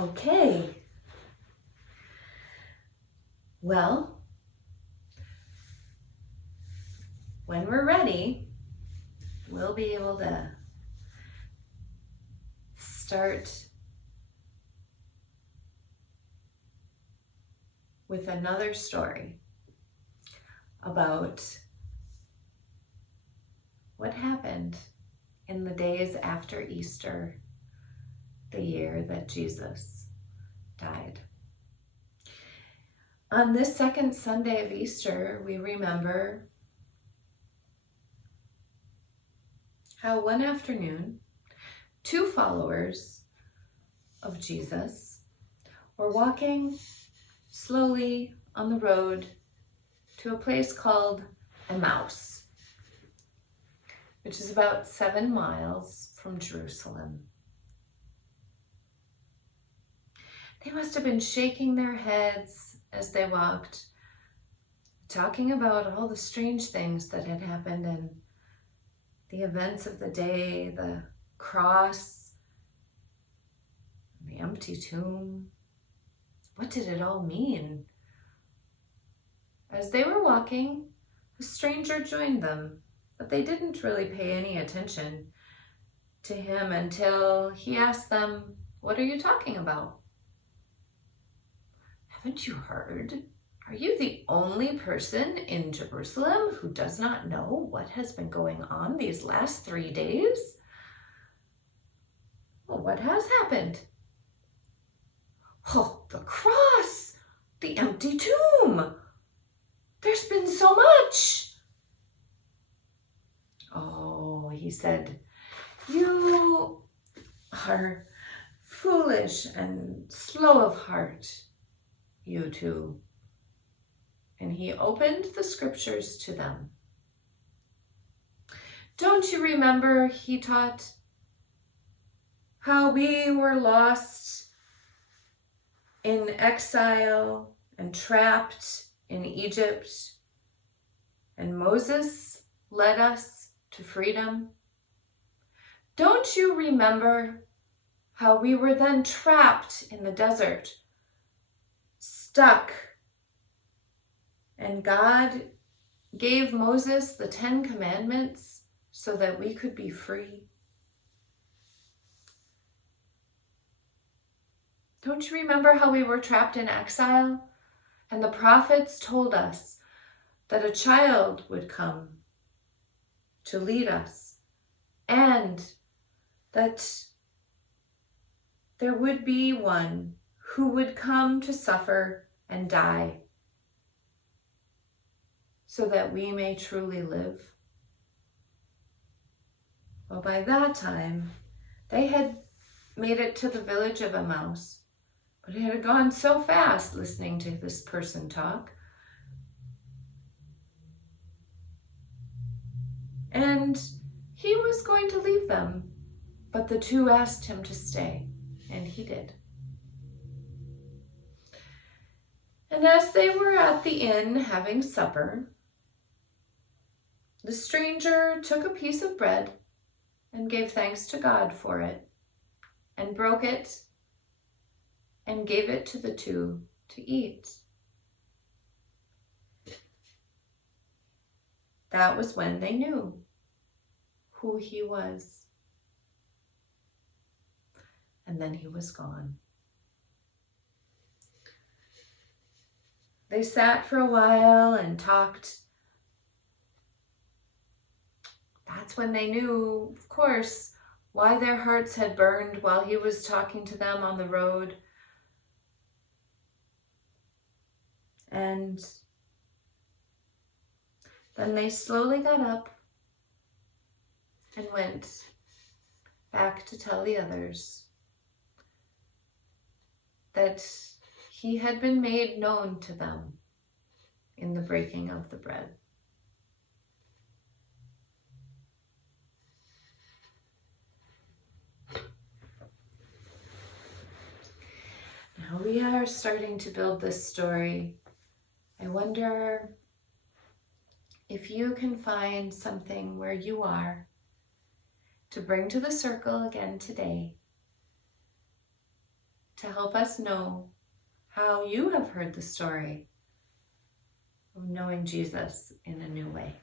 Okay. Well, when we're ready, we'll be able to start with another story about what happened in the days after Easter, the year that Jesus died. On this second Sunday of Easter, we remember how one afternoon, two followers of Jesus were walking slowly on the road to a place called Emmaus, which is about 7 miles from Jerusalem. They must have been shaking their heads as they walked, talking about all the strange things that had happened and the events of the day, the cross, the empty tomb. What did it all mean? As they were walking, a stranger joined them, but they didn't really pay any attention to him until he asked them, "What are you talking about?" "Haven't you heard? Are you the only person in Jerusalem who does not know what has been going on these last 3 days?" "Well, what has happened?" "Oh, the cross, the empty tomb. There's been so much." "Oh," he said, "you are foolish and slow of heart, you two." And he opened the scriptures to them. "Don't you remember," he taught, "how we were lost in exile and trapped in Egypt, and Moses led us to freedom? Don't you remember how we were then trapped in the desert, stuck, and God gave Moses the 10 Commandments so that we could be free? Don't you remember how we were trapped in exile and the prophets told us that a child would come to lead us and that there would be one who would come to suffer and die so that we may truly live?" Well, by that time, they had made it to the village of Emmaus, but it had gone so fast listening to this person talk. And he was going to leave them, but the two asked him to stay, and he did. And as they were at the inn having supper, the stranger took a piece of bread and gave thanks to God for it, and broke it and gave it to the two to eat. That was when they knew who he was. And then he was gone. They sat for a while and talked. That's when they knew, of course, why their hearts had burned while he was talking to them on the road. And then they slowly got up and went back to tell the others that he had been made known to them in the breaking of the bread. Now we are starting to build this story. I wonder if you can find something where you are to bring to the circle again today, to help us know how you have heard the story of knowing Jesus in a new way.